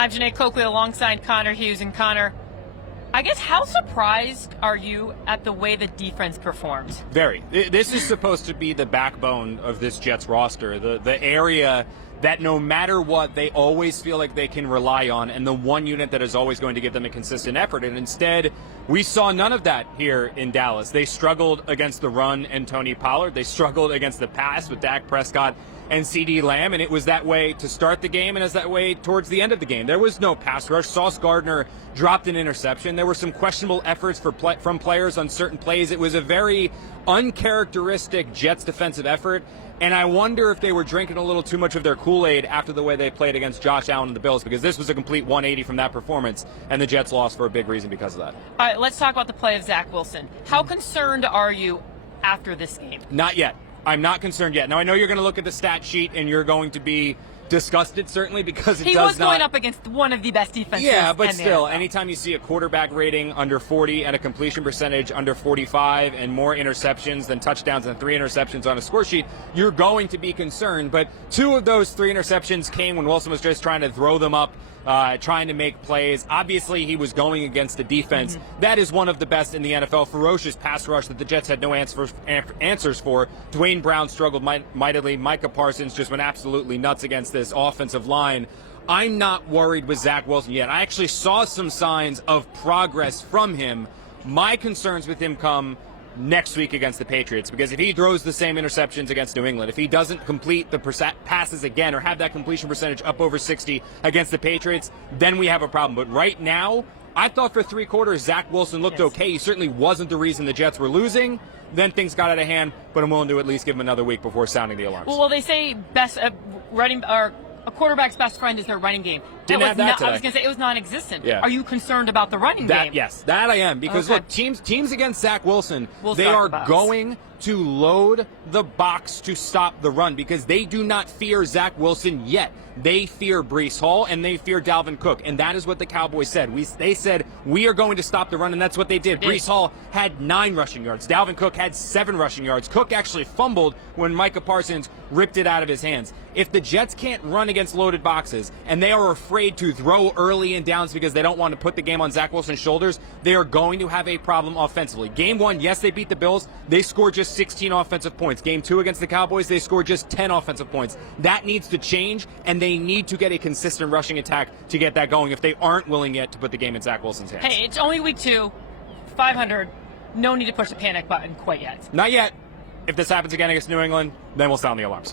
I'm Jeane Coakley alongside Connor Hughes. And Connor, I guess how surprised are you at the way the defense performed? Very. This is supposed to be the backbone of this Jets roster, the area that no matter what, they always feel like they can rely on, and the one unit that is always going to give them a consistent effort. And instead, we saw none of that here in Dallas. They struggled against the run and Tony Pollard. They struggled against the pass with Dak Prescott and CD Lamb, and it was that way to start the game and as that way towards the end of the game. There was no pass rush. Sauce Gardner dropped an interception. There were some questionable efforts from players on certain plays. It was a very uncharacteristic Jets defensive effort, and I wonder if they were drinking a little too much of their Kool-Aid after the way they played against Josh Allen and the Bills, because this was a complete 180 from that performance, and the Jets lost for a big reason because of that. All right, let's talk about the play of Zach Wilson. How concerned are you after this game? Not yet. I'm not concerned yet. Now, I know you're going to look at the stat sheet and you're going to be disgusted, certainly, because he was going up against one of the best defenses. Yeah, but still, NFL. Anytime you see a quarterback rating under 40 and a completion percentage under 45 and more interceptions than touchdowns and 3 interceptions on a score sheet, you're going to be concerned. But 2 of those 3 interceptions came when Wilson was just trying to throw them up, trying to make plays. Obviously, he was going against a defense that is one of the best in the NFL. Ferocious pass rush that the Jets had no answers for. Dwayne Brown struggled mightily. Micah Parsons just went absolutely nuts against this offensive line. I'm not worried with Zach Wilson yet. I actually saw some signs of progress from him. My concerns with him come next week against the Patriots, because if he throws the same interceptions against New England, if he doesn't complete the passes again or have that completion percentage up over 60 against the Patriots, then we have a problem. But right now, I thought for 3 quarters Zach Wilson looked okay. He certainly wasn't the reason the Jets were losing. Then things got out of hand, but I'm willing to at least give him another week before sounding the alarms. Well, they say best running or a quarterback's best friend is their running game. Didn't have that today. I was going to say it was non-existent. Yeah. Are you concerned about the running game? Yes, that I am. Because, okay. Look, teams against Zach Wilson, We'll they are going to load the box to stop the run, because they do not fear Zach Wilson yet. They fear Breece Hall, and they fear Dalvin Cook, and that is what the Cowboys said. They said, we are going to stop the run, and that's what they did. Breece Hall had 9 rushing yards. Dalvin Cook had 7 rushing yards. Cook actually fumbled when Micah Parsons ripped it out of his hands. If the Jets can't run against loaded boxes, and they are afraid to throw early in downs because they don't want to put the game on Zach Wilson's shoulders, they are going to have a problem offensively. Game 1, yes, they beat the Bills. They scored just 16 offensive points. Game 2 against the Cowboys, they scored just 10 offensive points. That needs to change, and they need to get a consistent rushing attack to get that going if they aren't willing yet to put the game in Zach Wilson's hands. Hey, it's only week 2, 500. No need to push the panic button quite yet. Not yet. If this happens again against New England, then we'll sound the alarms.